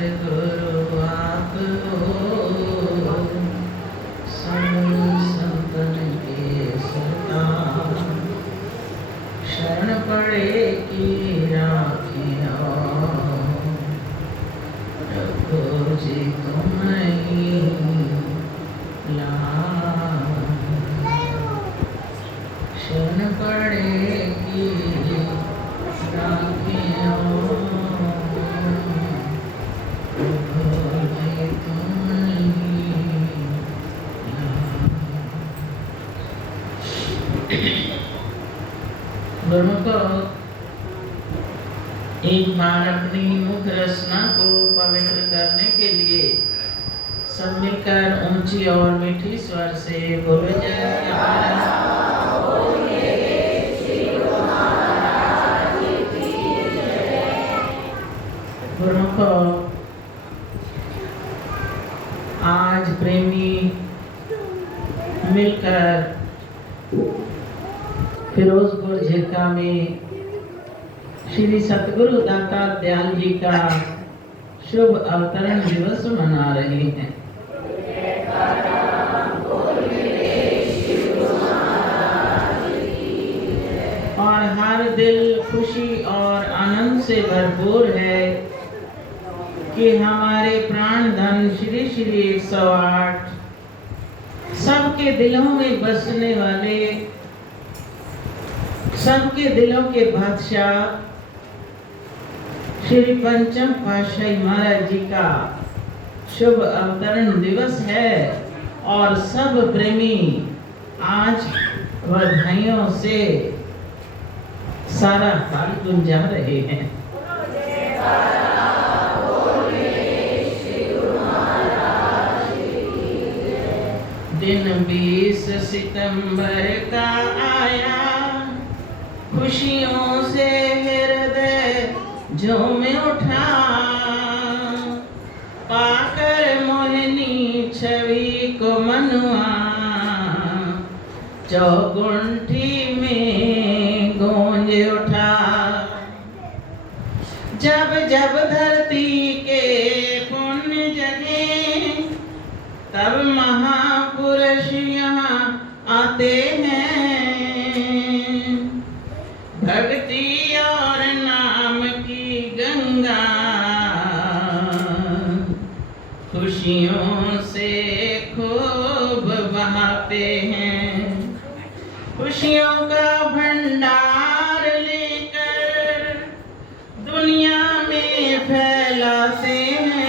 सतगुरु आप हो, सब संतन के सरदार। शरण पड़े की राखियो, प्रभु जी तुम ही लाए। शरण पड़े की राखियो, प्रभु जी तुम ही लाए। गुरुमुखो, एक बार अपनी मुख रचना को पवित्र करने के लिए सब मिलकर ऊंची और मीठी स्वर से बोलो जय। गुरुमुखो, आज प्रेमी मिलकर फिरोजपुर झिरका में श्री सतगुरु दाता दयाल जी का शुभ अवतरण दिवस मना रहे हैं। और हर दिल खुशी और आनंद से भरपूर है कि हमारे प्राण धन श्री श्री 108 सबके दिलों में बसने वाले, सबके दिलों के बादशाह श्री पंचम पातशाही महाराज जी का शुभ अवतरण दिवस है। और सब प्रेमी आज बधाइयों से सारा हाल गुंजा रहे हैं। दिन 20 सितंबर का आया, खुशियों से हृदय झूम उठा। पाकर मोहिनी छवि को मनुआ, चौगुंठी में गूंज उठा। जब जब धरती के पुण्य जगे, तब महापुरुष यहाँ आते हैं। भक्ति और नाम की गंगा खुशियों से खूब बहाते हैं। खुशियों का भंडार लेकर दुनिया में फैलाते हैं।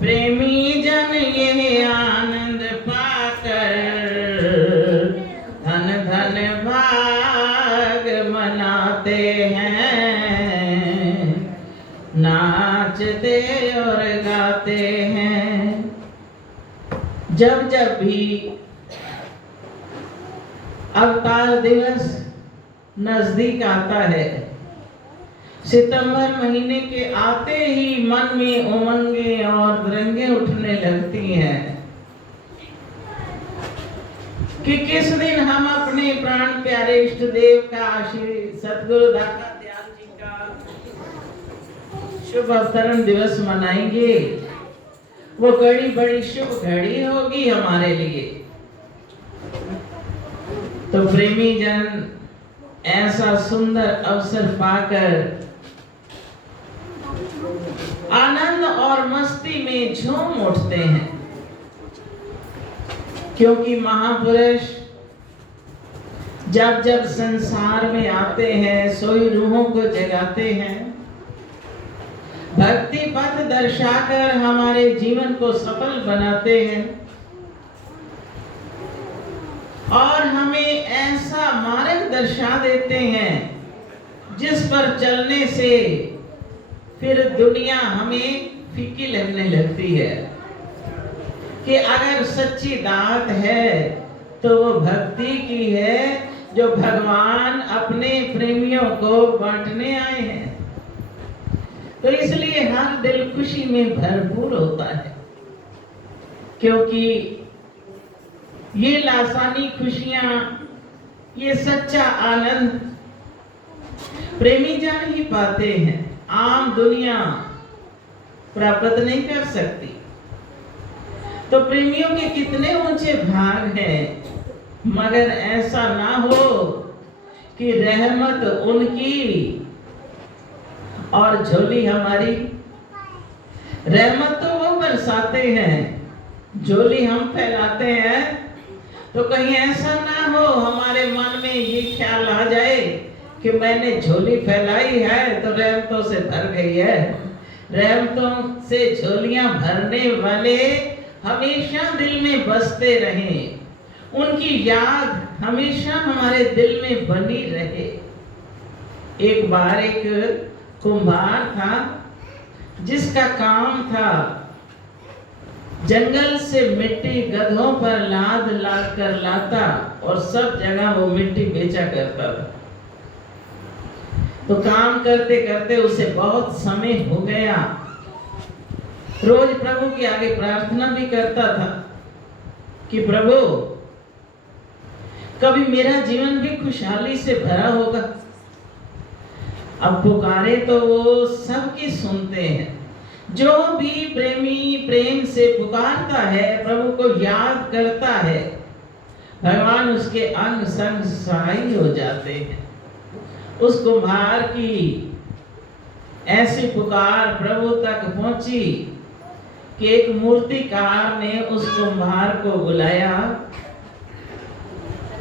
प्रेमी जन ये आनंद पाकर धन धन भाग मनाते हैं। नाचते और गाते हैं। जब जब भी अवतार दिवस नजदीक आता है, सितंबर महीने के आते ही मन में उमंगे और रंगे उठने लगती हैं कि किस दिन हम अपने प्राण प्यारे इष्ट देव का श्री सतगुरु दाता दयाल जी का शुभ अवतरण दिवस मनाएंगे। वो घड़ी बड़ी शुभ घड़ी होगी हमारे लिए। तो प्रेमी जन ऐसा सुंदर अवसर पाकर आनंद और मस्ती में झूम उठते हैं, क्योंकि महापुरुष जब जब संसार में आते हैं सोई रूहों को जगाते हैं। भक्ति पथ दर्शाकर हमारे जीवन को सफल बनाते हैं और हमें ऐसा मार्ग दर्शा देते हैं जिस पर चलने से फिर दुनिया हमें फीकी लगने लगती है कि अगर सच्ची दात है तो वो भक्ति की है जो भगवान अपने प्रेमियों को बांटने आए हैं। तो इसलिए हर दिल खुशी में भरपूर होता है, क्योंकि ये लासानी खुशियां, ये सच्चा आनंद प्रेमी जान ही पाते हैं, आम दुनिया प्राप्त नहीं कर सकती। तो प्रेमियों के कितने ऊंचे भाग हैं, मगर ऐसा ना हो कि रहमत उनकी और झोली हमारी। रहमत तो वो बरसाते हैं, झोली हम फैलाते हैं। तो कहीं ऐसा ना हो हमारे मन में ये ख्याल आ जाए कि मैंने झोली फैलाई है तो रहमतों से भर गई है। रहमतों से झोलियां भरने वाले हमेशा दिल में बसते रहें, उनकी याद हमेशा हमारे दिल में बनी रहे। एक बार एक कुम्हार था जिसका काम था जंगल से मिट्टी गधों पर लाद लाद कर लाता और सब जगह वो मिट्टी बेचा करता था। तो काम करते करते उसे बहुत समय हो गया। रोज प्रभु के आगे प्रार्थना भी करता था कि प्रभु कभी मेरा जीवन भी खुशहाली से भरा होगा। अब पुकारे तो वो सबकी सुनते हैं। जो भी प्रेमी प्रेम से पुकारता है, प्रभु को याद करता है, भगवान उसके अंग संग सहाय हो जाते हैं। उस कुम्हार की ऐसी पुकार प्रभु तक पहुंची कि एक मूर्तिकार ने उस कुम्हार को बुलाया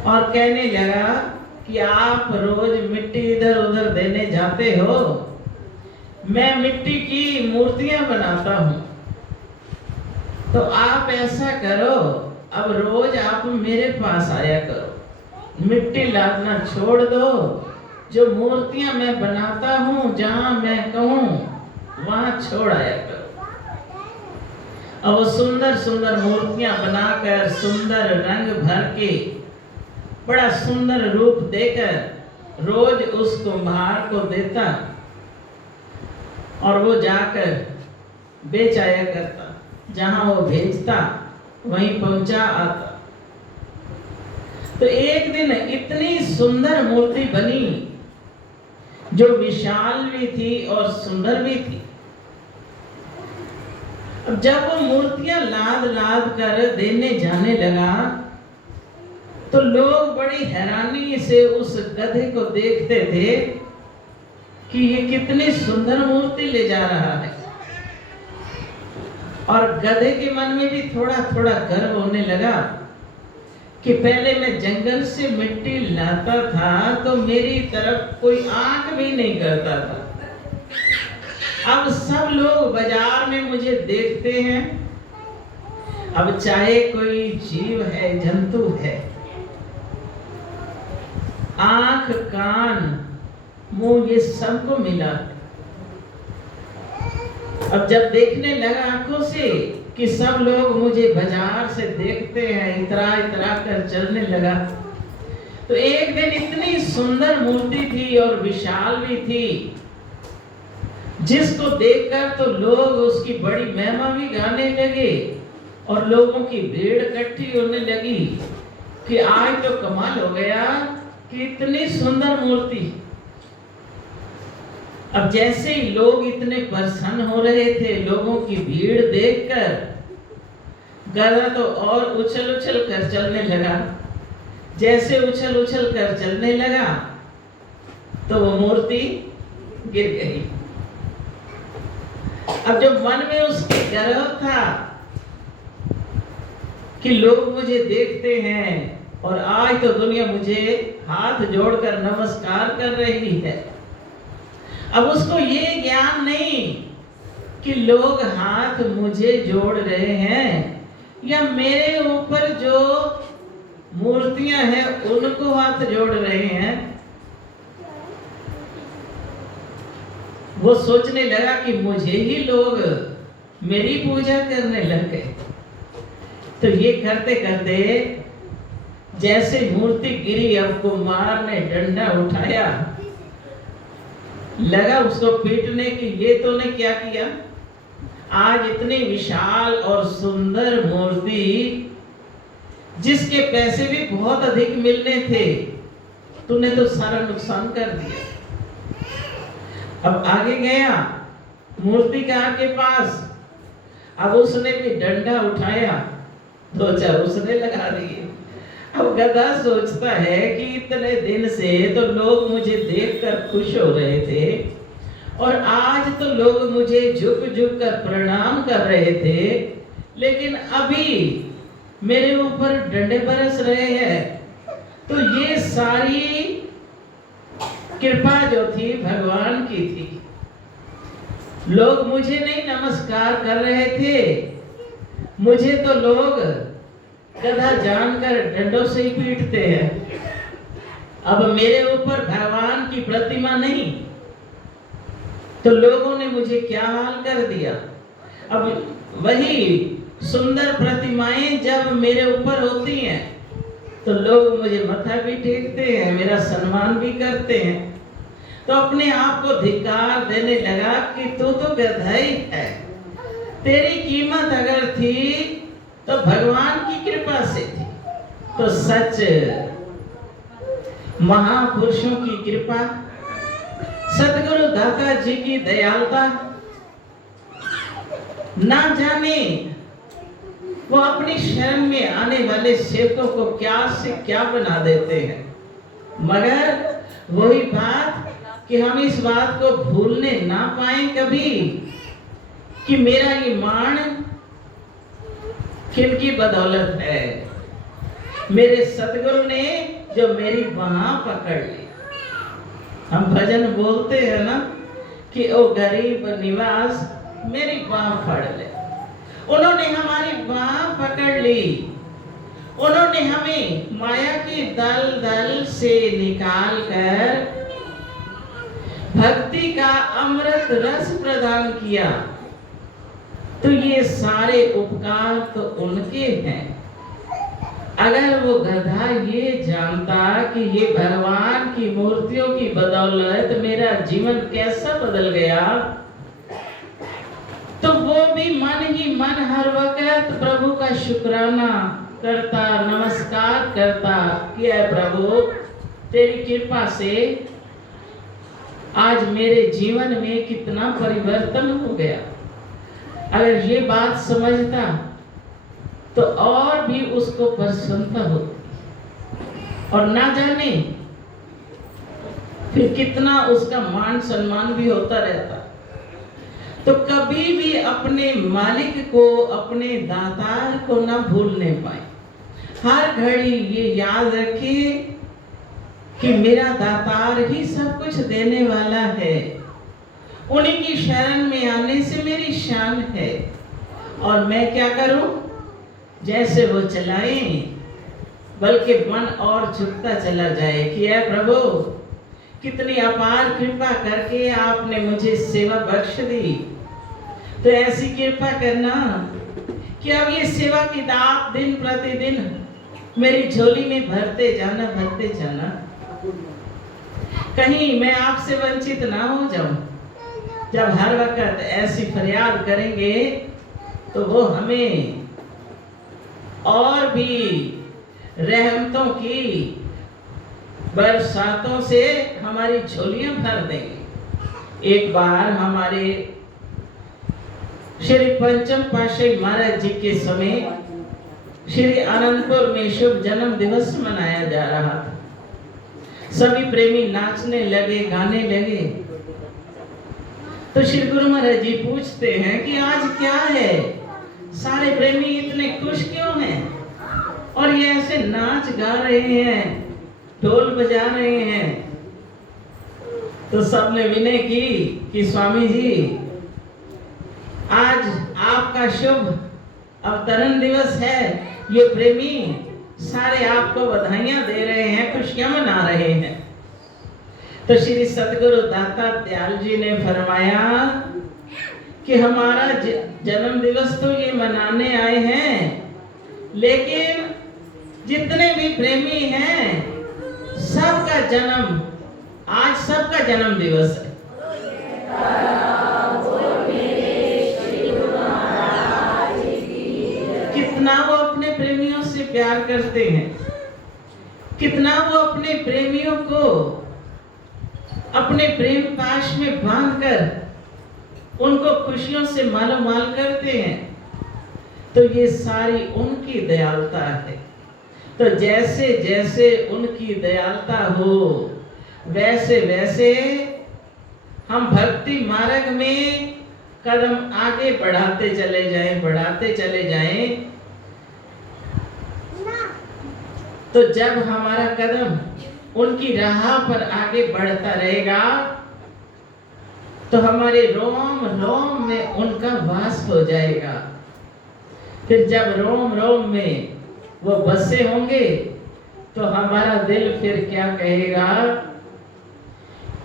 और कहने लगा कि आप रोज मिट्टी इधर उधर देने जाते हो, मैं मिट्टी की मूर्तियां बनाता हूं, तो आप ऐसा करो, अब रोज आप मेरे पास आया करो, मिट्टी लादना छोड़ दो, जो मूर्तियां मैं बनाता हूं जहां मैं कहूं वहां छोड़ आया करो। अब वो सुंदर सुंदर मूर्तियां बनाकर सुंदर रंग भर के बड़ा सुंदर रूप देकर रोज उस कुम्हार को देता और वो जाकर बेच आया करता। जहां वो भेजता वहीं पहुंचा आता। तो एक दिन इतनी सुंदर मूर्ति बनी जो विशाल भी थी और सुंदर भी थी। अब जब वो मूर्तियां लाद लाद कर देने जाने लगा तो लोग बड़ी हैरानी से उस गधे को देखते थे कि ये कितनी सुंदर मूर्ति ले जा रहा है। और गधे के मन में भी थोड़ा थोड़ा गर्व होने लगा कि पहले मैं जंगल से मिट्टी लाता था तो मेरी तरफ कोई आंख भी नहीं करता था, अब सब लोग बाजार में मुझे देखते हैं। अब चाहे कोई जीव है, जंतु है, आंख कान मुंह ये सबको मिला। अब जब देखने लगा आंखों से कि सब लोग मुझे बाजार से देखते हैं, इतरा इतरा कर चलने लगा। तो एक दिन इतनी सुंदर मूर्ति थी और विशाल भी थी, जिसको देखकर तो लोग उसकी बड़ी महिमा भी गाने लगे और लोगों की भीड़ इकट्ठी होने लगी कि आज तो कमाल हो गया कि इतनी सुंदर मूर्ति। अब जैसे ही लोग इतने प्रसन्न हो रहे थे लोगों की भीड़ देखकर, गधा तो और उछल उछल कर चलने लगा। जैसे उछल उछल कर चलने लगा तो वो मूर्ति गिर गई। अब जो मन में उसके गर्व था कि लोग मुझे देखते हैं और आज तो दुनिया मुझे हाथ जोड़कर नमस्कार कर रही है, अब उसको ये ज्ञान नहीं कि लोग हाथ मुझे जोड़ रहे हैं या मेरे ऊपर जो मूर्तियां हैं उनको हाथ जोड़ रहे हैं। वो सोचने लगा कि मुझे ही लोग मेरी पूजा करने लग गए। तो ये करते करते जैसे मूर्ति गिरी, अब कुम्हार ने डंडा उठाया, लगा उसको पीटने की। ये तो ने क्या किया, आज इतनी विशाल और सुंदर मूर्ति जिसके पैसे भी बहुत अधिक मिलने थे, तूने तो सारा नुकसान कर दिया। अब आगे गया मूर्तिकार के पास। अब उसने भी डंडा उठाया, दो चार उसने लगा दिए। अब गधा सोचता है कि इतने दिन से तो लोग मुझे देखकर खुश हो रहे थे और आज तो लोग मुझे झुक झुक कर प्रणाम कर रहे थे, लेकिन अभी मेरे ऊपर डंडे बरस रहे हैं। तो ये सारी कृपा जो थी भगवान की थी। लोग मुझे नहीं नमस्कार कर रहे थे, मुझे तो लोग गधा जानकर डंडों से ही पीटते हैं। अब मेरे ऊपर भगवान की प्रतिमा नहीं, तो लोगों ने मुझे क्या हाल कर दिया। अब वही सुंदर प्रतिमाएं जब मेरे ऊपर होती हैं तो लोग मुझे माथा भी टेकते हैं, मेरा सम्मान भी करते हैं। तो अपने आप को धिक्कार देने लगा कि तू तो गधा ही है। तेरी कीमत अगर थी तो भगवान की कृपा से थी। तो सच महापुरुषों की कृपा, सतगुरु दाता जी की दयालुता, ना जाने वो अपनी शरण में आने वाले सेवकों को क्या से क्या बना देते हैं। मगर वही बात कि हम इस बात को भूलने ना पाए कभी कि मेरा ईमान किनकी बदौलत है। मेरे सतगुरु ने जो मेरी बाह पकड़ ली। हम भजन बोलते हैं ना कि ओ गरीब निवास मेरी बाह पकड़ ले। उन्होंने हमारी बाह पकड़ ली, उन्होंने हमें माया की दलदल से निकाल कर भक्ति का अमृत रस प्रदान किया। तो ये सारे उपकार तो उनके हैं। अगर वो गधा ये जानता कि ये भगवान की मूर्तियों की बदौलत मेरा जीवन कैसा बदल गया, तो वो भी मन ही मन हर वक्त प्रभु का शुक्राना करता, नमस्कार करता कि ऐ प्रभु तेरी कृपा से आज मेरे जीवन में कितना परिवर्तन हो गया। अगर ये बात समझता तो और भी उसको प्रसन्नता होती और ना जाने फिर कितना उसका मान सम्मान भी होता रहता। तो कभी भी अपने मालिक को, अपने दातार को ना भूलने पाए। हर घड़ी ये याद रखिए कि मेरा दातार ही सब कुछ देने वाला है। उन्हीं की शरण में आने से मेरी शान है। और मैं क्या करूं, जैसे वो चलाएं, बल्कि मन और झुकता चला जाए कि ऐ प्रभु कितनी अपार कृपा करके आपने मुझे सेवा बख्श दी। तो ऐसी कृपा करना कि अब ये सेवा की दात दिन प्रतिदिन मेरी झोली में भरते जाना, भरते जाना। कहीं मैं आपसे वंचित ना हो जाऊं। जब हर वक्त ऐसी फरियाद करेंगे तो वो हमें और भी रहमतों की बरसातों से हमारी झोलियां भर देंगे। एक बार हमारे श्री पंचम पातशाही महाराज जी के समय श्री आनंदपुर में शुभ जन्म दिवस मनाया जा रहा था। सभी प्रेमी नाचने लगे, गाने लगे। तो श्री गुरु महाराज जी पूछते हैं कि आज क्या है, सारे प्रेमी इतने खुश क्यों हैं और ये ऐसे नाच गा रहे हैं, ढोल बजा रहे हैं। तो सबने विनय की कि स्वामी जी आज आपका शुभ अवतरण दिवस है, ये प्रेमी सारे आपको बधाइयां दे रहे हैं, खुशियां मना रहे हैं। तो श्री सतगुरु दाता दयाल जी ने फरमाया कि हमारा जन्म दिवस तो ये मनाने आए हैं, लेकिन जितने भी प्रेमी हैं सबका जन्म आज सबका जन्म दिवस है। कितना वो अपने प्रेमियों से प्यार करते हैं, कितना वो अपने प्रेमियों को अपने प्रेम पाश में बांधकर उनको खुशियों से मालामाल करते हैं, तो ये सारी उनकी दयालुता है। तो जैसे जैसे उनकी दयालुता हो, वैसे वैसे हम भक्ति मार्ग में कदम आगे बढ़ाते चले जाएं, बढ़ाते चले जाएं। तो जब हमारा कदम उनकी राह पर आगे बढ़ता रहेगा, तो हमारे रोम रोम में उनका वास हो जाएगा। फिर जब रोम रोम में वो बसे होंगे, तो हमारा दिल फिर क्या कहेगा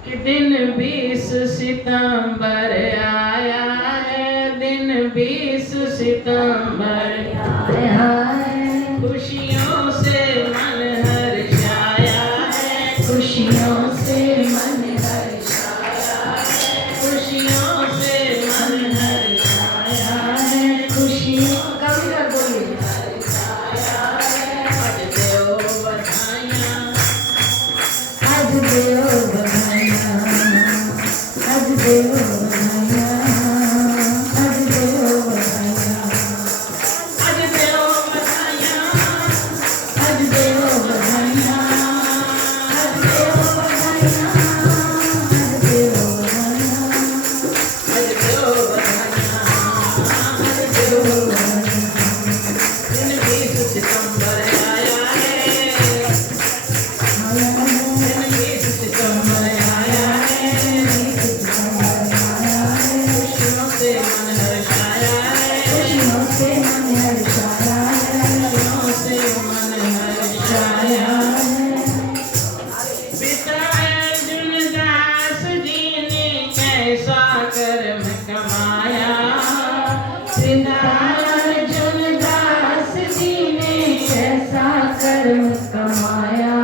कि दिन 20 सितंबर आया है, दिन 20 सितंबर आया है, खुशियों से मन हर्षाया है, खुशियों से मन हर्षाया है, खुशियों से मन हर्षाया है, खुशियों कविता बोलिए हर्षाया है। आज देव बधाइयाँ, आज देव बधाइयाँ, आज देव बधाइयाँ, आज देव बधाइयाँ, आज देव बधाइयाँ, आज देव बधाइयाँ, आज देव बधाइयाँ, आज देव बधाइयाँ, आज देव बधाइयाँ, आज देव बधाइयाँ। दिन 20 सितंबर आया है, दिन 20 सितंबर आया है, खुशियों से मन हर्षाया है, खुशियों से मन हर्षाया है, खुशियों से मन हर्षाया है। पिता अर्जुन दास जी ने कैसा कर्म कमाया, पिता अर्जुन दास जी ने कैसा कर्म कमाया,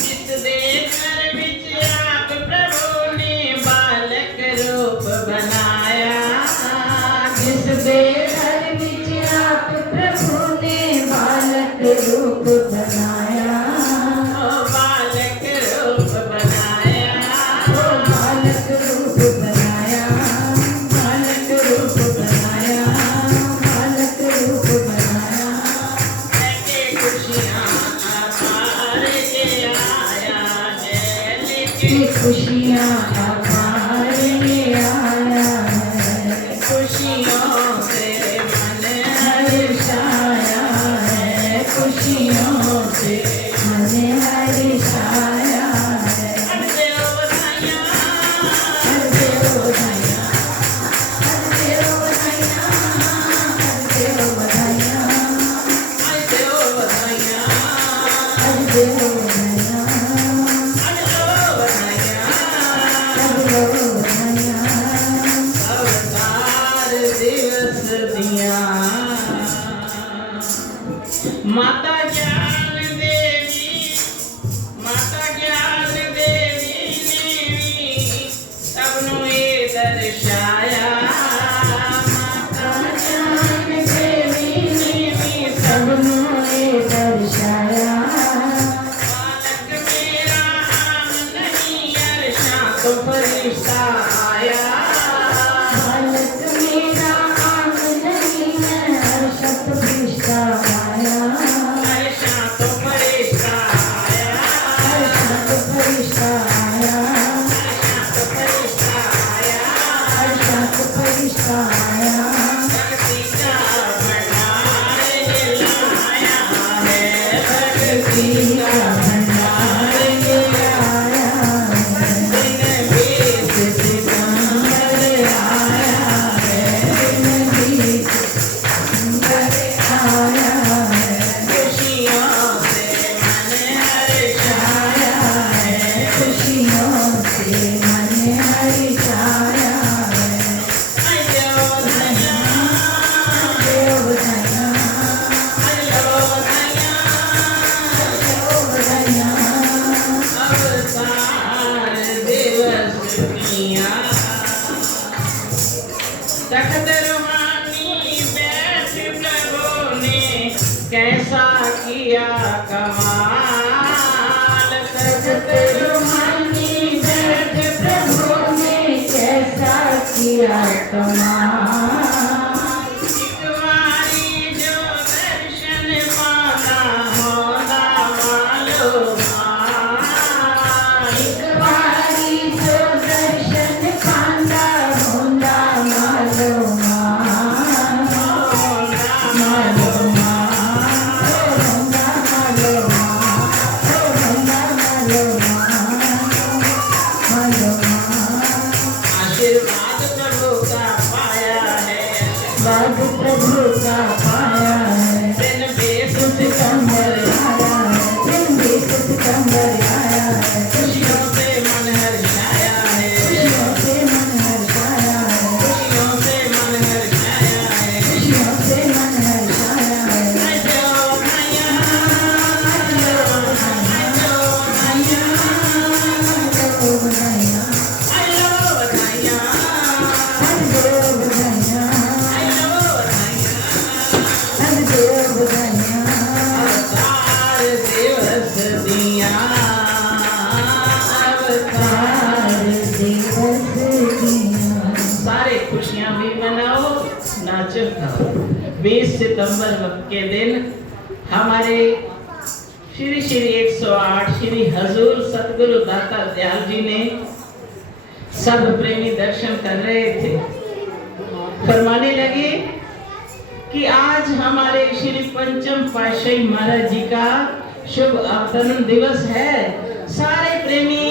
जिस देकर विच आप प्रभु ने बालक रूप बनाया, जिस देकर विच आप प्रभु ने बालक रूप बनाया, ओ बालक रूप बनाया, ओ बालक रूप बनाया, बालक रूप बनाया, बालक रूप बनाया। लेके खुशियाँ अपार ये आया है, लेके खुशियाँ अपार ये आया है, खुशियों से मन हर्षाया है, खुशियों से मन हर्षाया है। आज देव बधाइयाँ, आज देव बधाइयाँ, आज देव बधाइयाँ, आज देव बधाइयाँ, आज देव बधाइयाँ, आज देव बधाइयाँ, आज देव बधाइयाँ, आज देव बधाइयाँ। अवतार दिवस दिया माता ज्ञान देवी, माता ज्ञान देवी ने सबनु ये दर्शाया, माता ज्ञान देवी ने सबनु ये दर्शाया। बालक मेरा आम नहीं अर्षा तो फरिश्ता आया, बालक मेरा आम नहीं है अर्षा तो फरिश्ता आया, अर्षा तो फरिश्ता आया, अर्षा तो फरिश्ता आया, अर्षा तो फरिश्ता आया, अर्षा तो फरिश्ता आया। भक्ति का भंडार ये लाया है, भक्ति का भंडार ये आया है, दिन 20 सितंबर आया है, दिन 20 सितंबर आया है, खुशियों से मन हर्षाया है, खुशियों से मन हर्षाया है। आज देव बधाइयाँ, आज देव बधाइयाँ, आज देव बधाइयाँ, आज देव बधाइयाँ। अवतार दिवस किया, तख्त रूहानी बैठ प्रभु ने कैसा किया कमाल, तख्त रूहानी बैठ किया कमाल। एक बारी जो दर्शन पाना होना मालूम। एक बारी जो दर्शन पांदा होंदा मालूम। मालूम होंदा मालूम। होंदा मालूम। मालूम आशीर्वाद प्रभु का पाया है। बाग प्रभु का पाया है। दिन बेसुध सितंबर आया है। दिन भी सितंबर आया है। खुशियों से मन हर्षाया है। खुशियों से मन हर्षाया है। खुशियों से मन हर्षाया है। खुशियों से मन हर्षाया है। आजो भैया, आजो भैया, हलो बधाइयाँ। आजो भैया, हलो बधाइयाँ। हलो बधाइयाँ। अवतार दिवस दिया, अवतार दिवस दिया। सारे खुशियां भी मनाओ, नाचो गाओ। 20 सितंबर के दिन हमारे श्री श्री 108 श्री हजूर सतगुरु दाता दयाल जी ने सब प्रेमी दर्शन कर रहे थे। फरमाने लगे कि आज हमारे श्री पंचम पातशाही महाराज जी का शुभ अवतरण दिवस है। सारे प्रेमी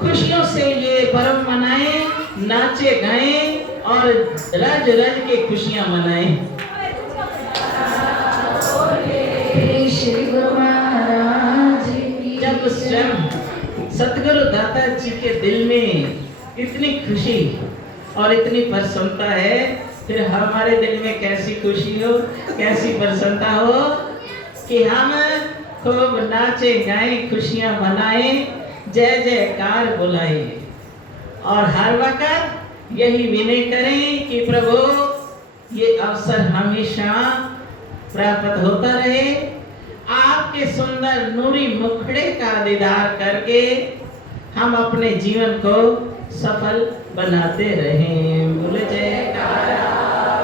खुशियों से ये पर्व मनाएं, नाचे गाएं और रज रज के खुशियां मनाएं। श्री गुरु महाराज की जब स्वयं सतगुरु दाता जी के दिल में इतनी खुशी और इतनी प्रसन्नता है, फिर हमारे दिल में कैसी खुशी हो, कैसी प्रसन्नता हो कि हम खूब नाचे गाएं, खुशियां मनाएं, जय जयकार बुलाएं और हर वक्त यही विनय करें कि प्रभु ये अवसर हमेशा प्राप्त होता रहे। आपके सुंदर नूरी मुखड़े का दीदार करके हम अपने जीवन को सफल बनाते रहें। बोले जयकारा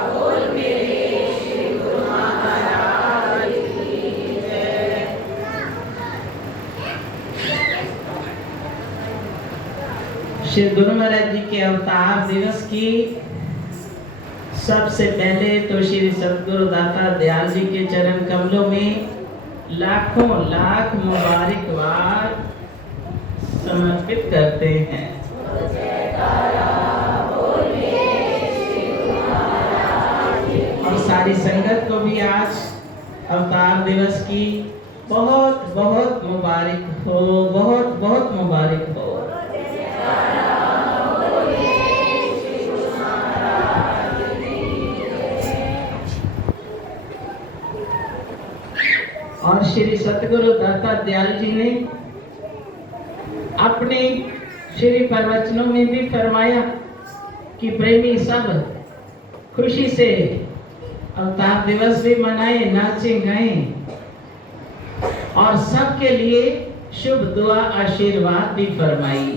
बोल मेरे श्री गुरु महाराज की जय। श्री गुरु महाराज जी के अवतार दिवस की सबसे पहले तो श्री सतगुरु दाता दयाल जी के चरण कमलों में लाखों लाख मुबारकबाद समर्पित करते हैं। और सारी संगत को भी आज अवतार दिवस की बहुत बहुत मुबारक हो, बहुत बहुत मुबारक हो। और श्री सतगुरु दाता दयाल जी ने अपने श्री प्रवचनों में भी फरमाया कि प्रेमी सब खुशी से अवतार दिवस भी मनाए, नाचे गाएं और सबके लिए शुभ दुआ आशीर्वाद भी फरमाई।